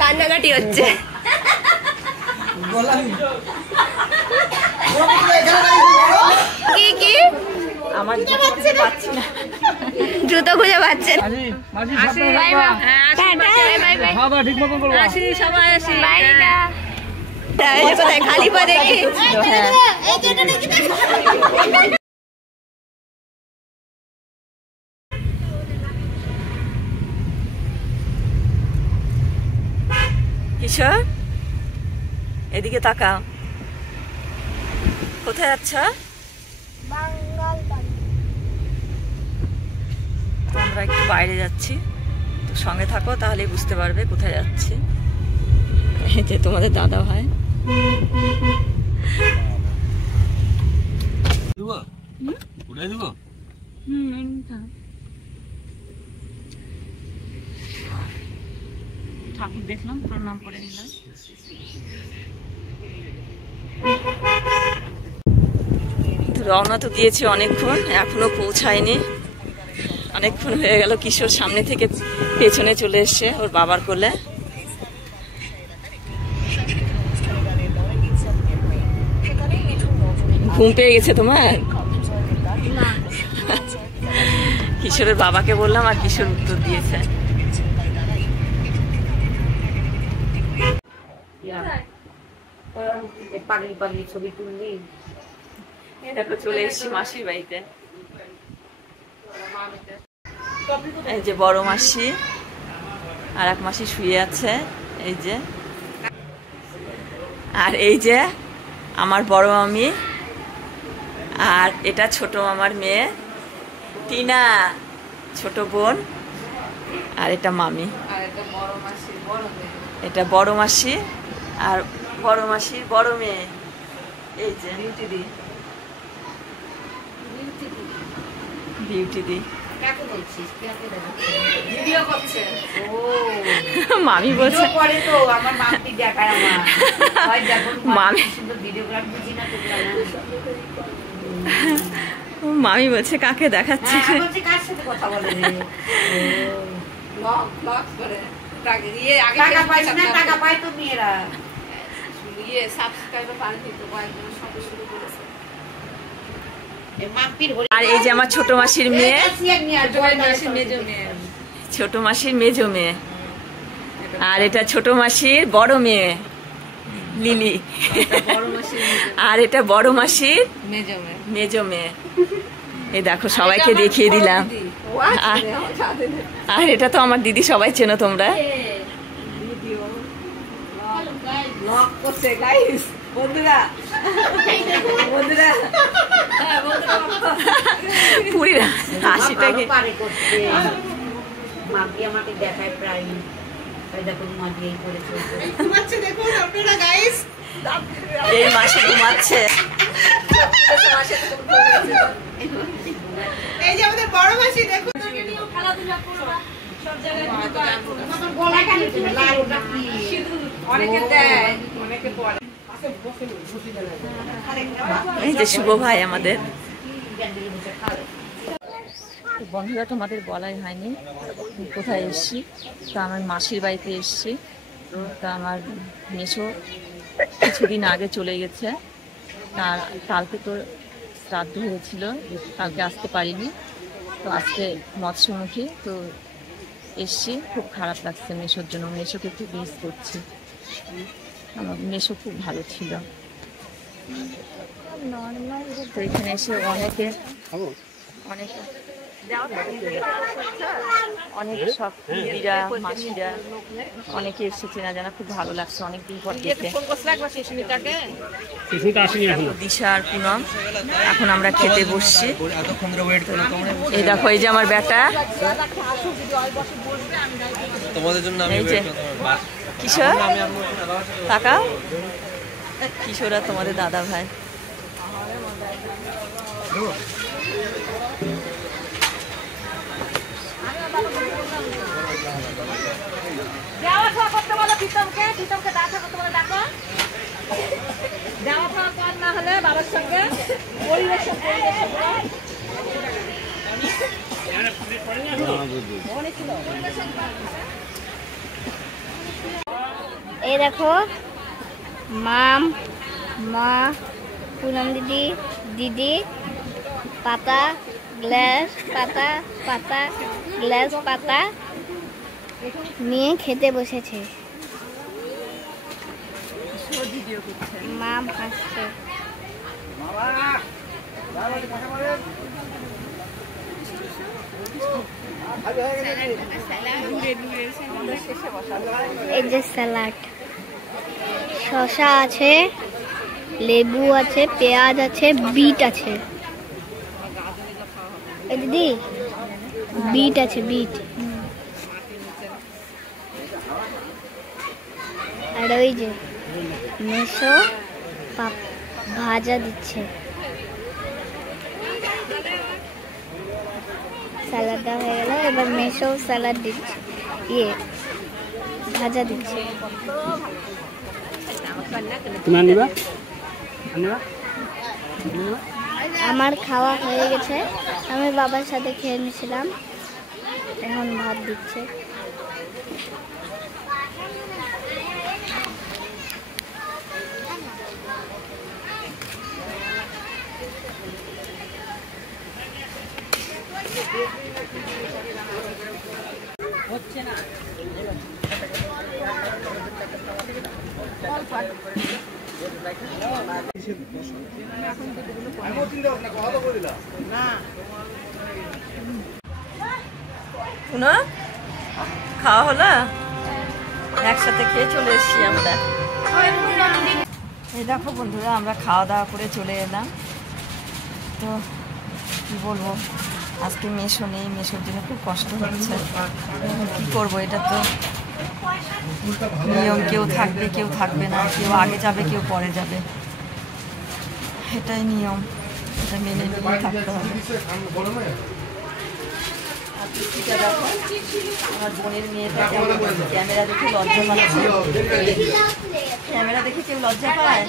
কান্নাকাটি হচ্ছে। কি কি আমার পাচ্ছি না, জুতো খুঁজে পাচ্ছেন। খালি পা দেখি। কিশোর এদিকে তাকাও, কোথায় যাচ্ছ? আমরা একটু বাইরে যাচ্ছি, তো সঙ্গে থাকো তাহলে বুঝতে পারবে কোথায় যাচ্ছি। এই যে তোমাদের দাদা ভাই। ঠাকুর দেখলাম, প্রণাম করে নিলাম। রওনা তো দিয়েছি অনেকক্ষণ, এখনো পৌঁছায়নি। অনেকক্ষণ হয়ে গেল। কিশোর সামনে থেকে পেছনে চলে এসছে ওর বাবার কোলে। ঘুম পেয়ে গেছে তোমার? কিশোরের বাবাকে বললাম আর কিশোর উত্তর দিয়েছে। ছবি তুললি? দেখো চলে এসছি মাসির বাড়িতে। এই যে বড় মাসি আর এক মাসি শুয়ে আছে, এই যে। আর এই যে আমার বড় মামি, আর এটা ছোট মামার মেয়ে টিনা, ছোট বোন। আর এটা মামি, এটা বড় মাসি আর বড় মাসির বড় মেয়ে। এই যে বিউটি দি। মামি বলছে মামি বলছে কাকে দেখাচ্ছে? আর এই যে আমার ছোট মাসির মেয়ে, ছোট মাসির মেজো মেয়ে। আর এটা ছোট মাসির বড় মেয়ে লিলি। আর এটা বড় মাসির মেজো মেয়ে। এই দেখো সবাইকে দেখিয়ে দিলাম। আর এটা তো আমার দিদি, সবাই চেনো তোমরা। পুরীরা হাসিটাকে আমাকে দেখায় প্রায়। এই মাসে ঘুমাচ্ছে। এই যে আমাদের বড় মাসি, দেখো খেলাধুলা করবা সব জায়গায়। অনেকে দেয়, অনেকে পড়ে। এই যে শুভ ভাই আমাদের। বন্ধুরা তোমাদের বলাই হয়নি কোথায় এসছি। তো আমার মাসির বাড়িতে এসছি। তা আমার মেসো কিছুদিন আগে চলে গেছে। কালকে তো শ্রাদ্ধ হয়েছিল, কালকে আসতে পারিনি। তো আজকে মৎস্যমুখী, তো এসছি। খুব খারাপ লাগছে মেসোর জন্য, মেসোকে খুব মিস করছি। আমার মেসো খুব ভালো ছিল। তো এখানে এসে অনেক সব দিদিরা মাসিরা অনেকে এসেছে না, জানা খুব ভালো লাগছে অনেকদিন পর দেখে। দিশা আর পুনম, এখন আমরা খেতে বসছি। এই দেখো, এই যে আমার বেটা, এই যে কিশোর, তাকাও, কিশোর আর তোমাদের দাদা ভাই। দেওয়া খাওয়া করতে বলো প্রীতমকে, প্রীতমকে দেখা করতে বলো, ডাকো। দেওয়া খাওয়া কর, না হলে বাবার সঙ্গে পরিবেশন এই দেখো মাম, মা, পুনম দিদি, দিদি, পাতা, গ্লাস, পাতা, পাতা, গ্লাস, পাতা নিয়ে খেতে বসেছে। মাম হাসছে। এই যে স্যালাড, শসা আছে, লেবু আছে, পেঁয়াজ আছে, বিট আছে। এই দিদি বিট আছে, বিট। আর ওই যে মেশো ভাজা দিচ্ছে। স্যালাড দেওয়া হয়ে গেল, এবার মেশো স্যালাড দিচ্ছে, ভাজা দিচ্ছে। আমার খাওয়া হয়ে গেছে, আমি বাবার সাথে খেয়ে নিয়েছিলাম, এখন ভাত দিচ্ছে। হচ্ছে না শুনো, খাওয়া হলো, একসাথে খেয়ে চলে এসছি আমরা। এই দেখো বন্ধুরা, আমরা খাওয়া দাওয়া করে চলে এলাম। তো কি বলবো, আজকে মেশো নেই, মেশোর জন্য খুব কষ্ট হচ্ছে। কি করবো, এটা তো নিয়ম, কেউ থাকবে কেউ থাকবে না, কেউ আগে যাবে কেউ পরে যাবে, এটাই নিয়ম, এটা মেনে নিয়ে থাকতে হবে। আমার বোনের মেয়েটা ক্যামেরা দেখে লজ্জা পাচ্ছে, ক্যামেরা দেখে কেউ লজ্জা পায়?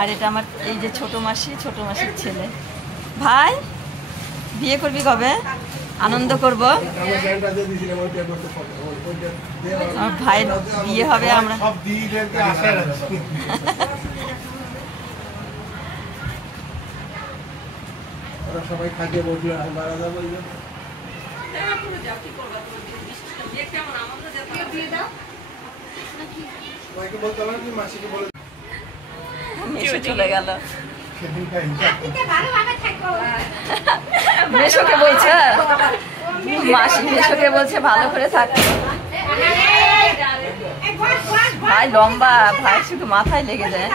আর এটা আমার এই যে ছোট মাসি, ছোট মাসির ছেলে। ভাই বিয়ে করবি কবে? আনন্দ করবো, আমার ভাইয়ের বিয়ে হবে, আমরা সবাই খাইয়ে বসলো, মারা যাবো। মেশো চলে গেল, মেশোকে বলছে, মাসি মেশোকে বলছে ভালো করে থাকতে। ভাই লম্বা, ভাই শুধু মাথায় লেগে যায়।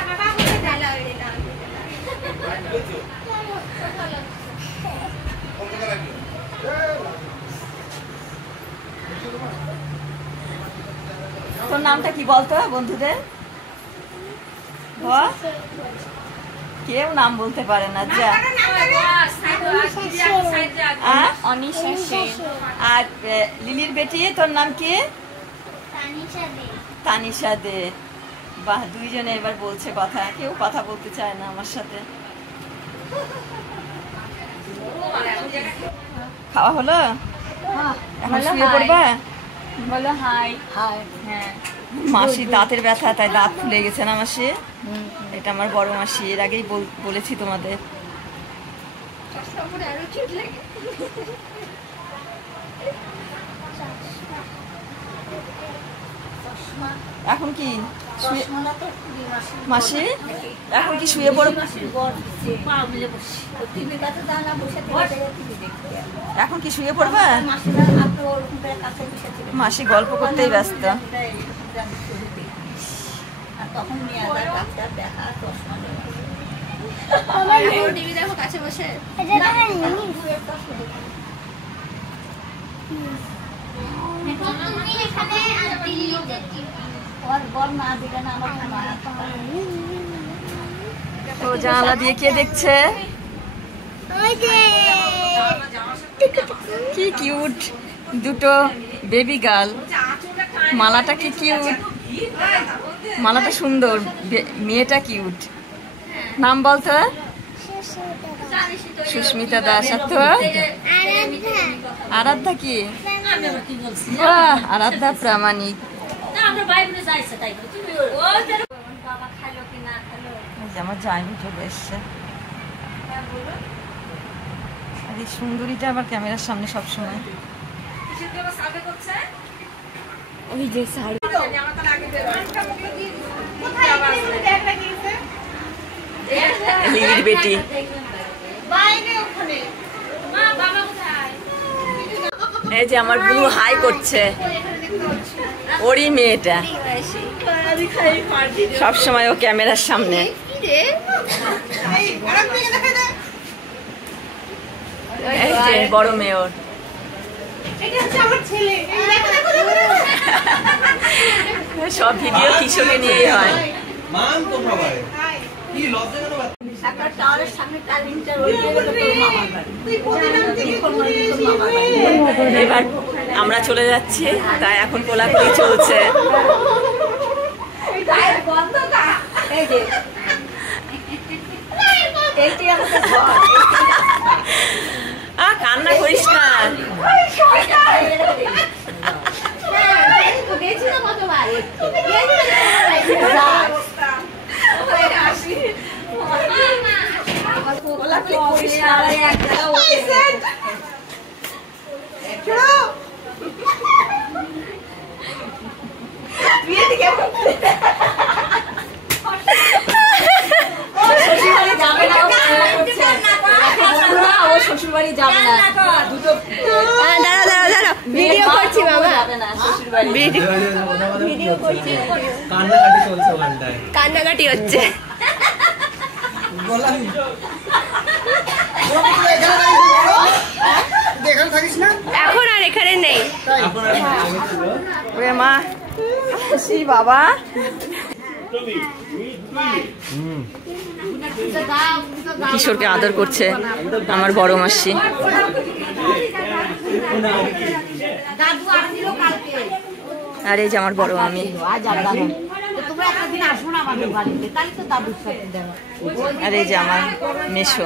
তোর নামটা কি বলতো বন্ধুদের? কেউ নাম বলতে পারে না। যা, অনিশা সেন। আর লিলির বেটি, তোর নাম কি? তানিশা দে। বাহ, দুইজনে এবার বলছে কথা, কেউ কথা বলতে চায় না আমার সাথে। খাওয়া হলো, এখন শুয়ে পড়বা? বলো হাই। হাই, হ্যাঁ। মাসি দাঁতের ব্যথা, তাই দাঁত ফুলে গেছে না মাসি? এটা আমার বড় মাসি, এর আগেই বলেছি তোমাদের। এখন কি মাসি, এখন কি শুয়ে পড়ো? এখন কি শুয়ে পড়বা? মাসি গল্প করতেই ব্যস্ত। টিভি দেখো কাছে বসে। তো জানালা দিয়ে কে দেখছে? কি কিউট দুটো বেবি গার্ল। মালাটা কি কিউট, মালাটা সুন্দর, মেয়েটা কিউট। নাম বলতো? সুস্মিতা দাস। আর তো আরাধ্যা কি? বাহ, আরাধ্যা প্রামাণিক। আমার জামাই চলে এসছে। আর এই সুন্দরীটা আবার ক্যামেরার সামনে সবসময়। ওই যে শাড়ি লিলির বেটি। এই যে আমার বুনু হাই করছে, ওরই মেয়েটা, সবসময় ও ক্যামেরার সামনে। এই যে বড় মেয়ে ওর। সব ভিডিও কিশোরকে নিয়েই হয়। এবার আমরা চলে যাচ্ছি, তাই এখন কোলাকুলি চলছে। কান্না করিস না। শ্বশুরবাড়ি যাবে না, দাঁড়া ভিডিও করছি বাবা, ভিডিও করছি। কান্নাকাটি হচ্ছে। এখন আর এখানে নেই মা। বাবা কিশোরকে আদর করছে আমার বড় মাসি। আর এই যে আমার বড় মামি। আর এই যে আমার মেশো।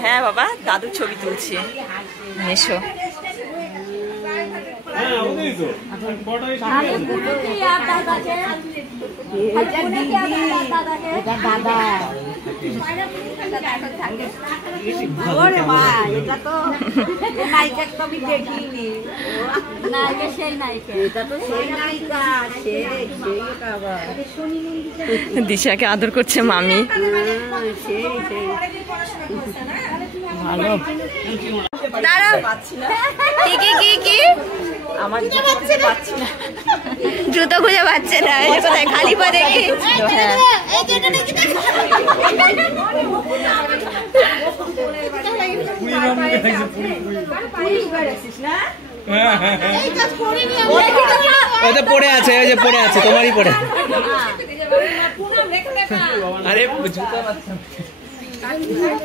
হ্যাঁ বাবা, দাদুর ছবি তুলছি। মেশো দিশাকে আদর করছে মামি। আমার জুতো খুঁজে পাচ্ছে না, কোথায় খালি পা দেখি। পড়ে আছে, ওই যে পড়ে আছে, তোমারই পড়ে। আরে জুতা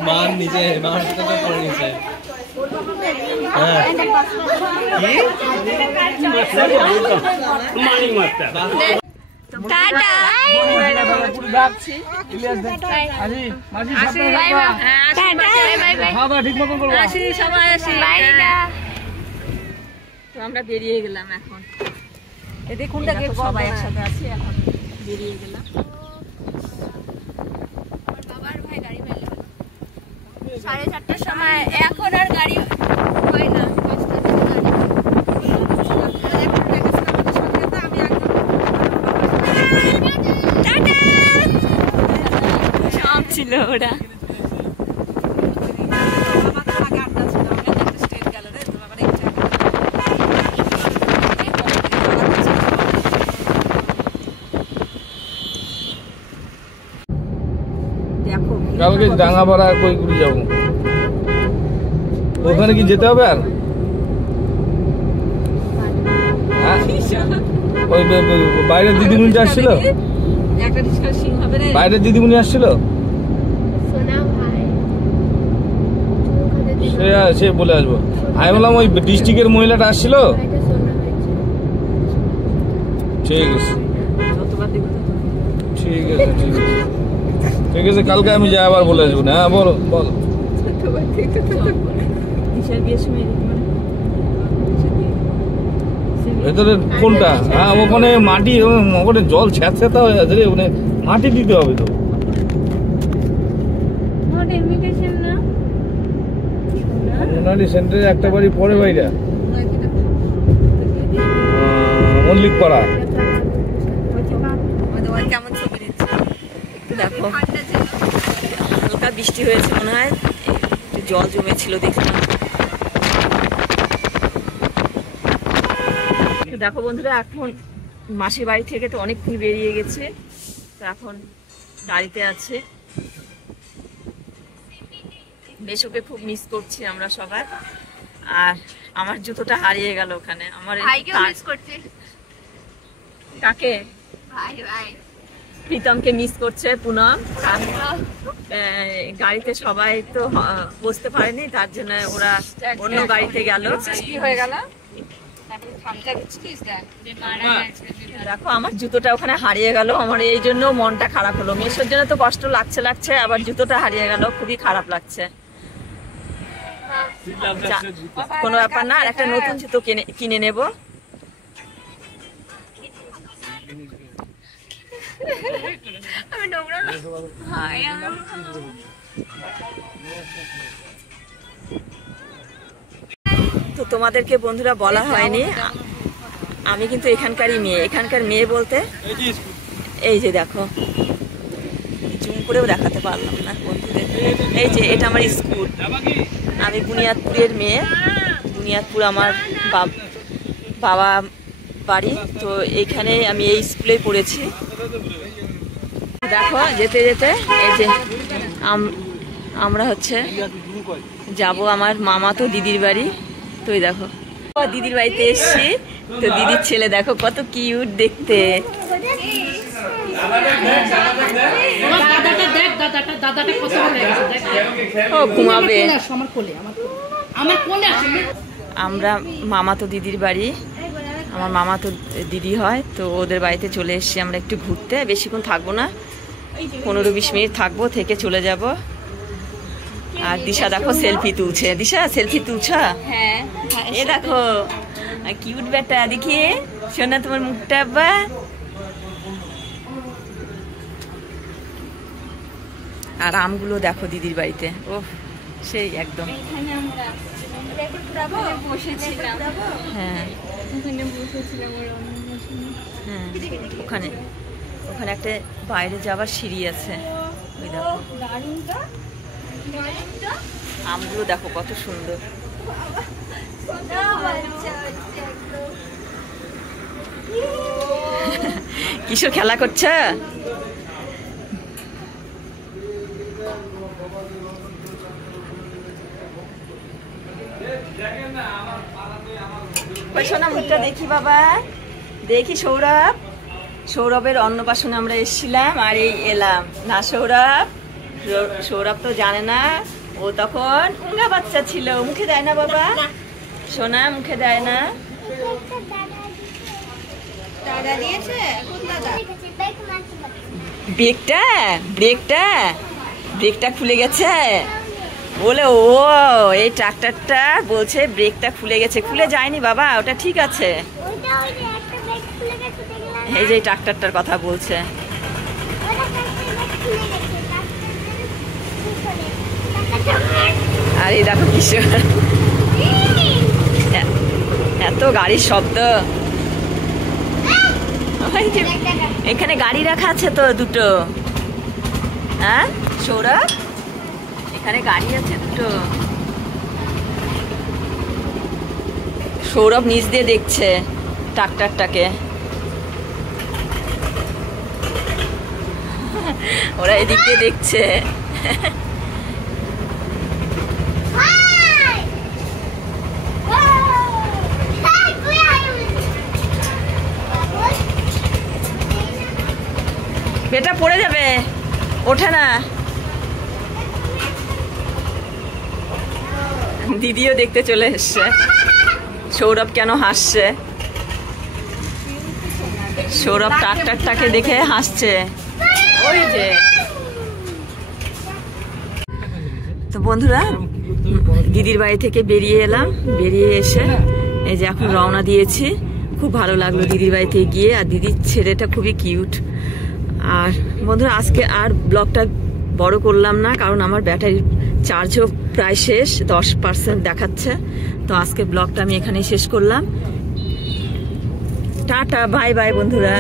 মান নিচে, মান জুতা পড়ে নিচে। আমরা বেরিয়ে গেলাম এখন। দেখুন সবাই একসাথে আছি, এখন বেরিয়ে গেলাম। বাবার ভাই গাড়ি পেল 4:30টার সময়, এখন আর গাড়ি হয় না। সব ছিল ওরা। কালকে ডাঙ্গাপাড়া কইগুলি যাবো, ওখানে কি যেতে হবে? আর ওই বাইরের দিদিমণি আসছিল, বাইরের দিদিমণি আসছিল, সে বলে আসবো। আমি বললাম ওই ডিস্ট্রিক্টের মহিলাটা আসছিল, ঠিক আছে যতবার দেখবো ঠিক আছে ঠিক আছে ঠিক আছে, কালকে আমি যাই আবার বলে আসবো না। হ্যাঁ বলো বলো। দিশার বিয়ের সময় ভেতরে কোনটা? হ্যাঁ ওখানে মাটি, ওখানে জল ছ্যাঁচা হয়ে আছে রে, ওখানে মাটি দিতে হবে তো। মোনালি সেন্টারে একটা বাড়ি পরে বাইরা মল্লিক পাড়া। কেমন ছবি দিচ্ছে দেখো, হালকা বৃষ্টি হয়েছে মনে হয়, একটু জল জমেছিল দেখলাম। দেখো বন্ধুরা, এখন মাসির বাড়ি থেকে তো অনেকক্ষণ বেরিয়ে গেছে, তো এখন গাড়িতে আছে। মেশোকে খুব মিস করছি আমরা সবাই। আর আমার জুতোটা হারিয়ে গেল ওখানে। আমার কাকে? প্রীতমকে মিস করছে পুনম। গাড়িতে সবাই তো বসতে পারেনি, তার জন্য ওরা অন্য গাড়িতে গেল। কি হয়ে গেল? দেখো আমার জুতোটা ওখানে হারিয়ে গেল, আমার এই জন্য মনটা খারাপ হলো। মেশোর জন্য তো কষ্ট লাগছে, আবার জুতোটা হারিয়ে গেল, খুবই খারাপ লাগছে। কোনো ব্যাপার না, আর একটা নতুন জুতো কিনে নেব। তো তোমাদেরকে বন্ধুরা বলা হয়নি, আমি কিন্তু এখানকার মেয়ে বলতে এই যে দেখো, জুম করেও দেখাতে পারলাম না বন্ধুদের। এই যে এটা আমার স্কুল, আমি বুনিয়াদপুরের মেয়ে। বুনিয়াদপুর আমার বাবা বাড়ি, তো এইখানে আমি এই স্কুলেই পড়েছি। দেখো যেতে যেতে এই যে আমরা হচ্ছে যাব আমার মামা তো দিদির বাড়ি। তো দেখো দিদির বাড়িতে এসছি, তো দিদির ছেলে দেখো কত কিউট দেখতে। ও ঘুমাবে। আমরা মামাতো দিদির বাড়ি, আমার মামাতো দিদি হয়, তো ওদের বাড়িতে চলে এসেছি আমরা একটু ঘুরতে। বেশিক্ষণ থাকবো না, 15-20 মিনিট থাকবো, থেকে চলে যাব। আর দিশা দেখো সেলফি তুলছে। দিশা সেলফি তুলছ? হ্যাঁ। এ দেখো কিউট বেটা, দেখি শোনা তোমার মুখটা। বা আর আমগুলো দেখো দিদির বাড়িতে, ও সেই একদম। হ্যাঁ হ্যাঁ, ওখানে একটা বাইরে যাবার সিঁড়ি আছে, ওই দেখো। আমগুলো দেখো কত সুন্দর। কিশোর খেলা করছে। সোনা মুখটা দেখি বাবা, দেখি। সৌরভের অন্নপ্রাশনে আমরা এসেছিলাম, আর এই এলাম না। সৌরভ তো জানে না, ও তখন উঙ্গা বাচ্চা ছিল, মুখে দেয় না বাবা। সোনা মুখে দেয় না। ব্রেকটা খুলে গেছে বলে, ও এই ট্রাক্টরটা বলছে ব্রেকটা খুলে গেছে। খুলে যায়নি বাবা, ওটা ঠিক আছে। এই যে ট্রাক্টরটার কথা বলছে। আর এই দেখো কিশোর, এত গাড়ির শব্দ। এখানে গাড়ি রাখা আছে তো দুটো। হ্যাঁ সৌরভ, এখানে গাড়ি আছে দুটো। সৌরভ নিচ দিয়ে দেখছে ট্রাক্টরটাকে। ওরা এদিক দিয়ে দেখছে। বেটা পড়ে যাবে, ওঠে না। দিদিও দেখতে চলে এসছে সৌরভ কেন হাসছে। সৌরভ ট্রাক্টরটাকে দেখে হাসছে। ওই যে তো বন্ধুরা, দিদির বাড়ি থেকে বেরিয়ে এলাম, বেরিয়ে এসে এই যে এখন রওনা দিয়েছি। খুব ভালো লাগলো দিদির বাড়িতে গিয়ে, আর দিদির ছেলেটা খুবই কিউট। আর বন্ধুরা, আজকে আর ব্লগটা বড় করলাম না, কারণ আমার ব্যাটারির চার্জও প্রায় শেষ, 10% দেখাচ্ছে। তো আজকে ব্লগটা আমি এখানেই শেষ করলাম। টাটা, বাই বাই বন্ধুরা।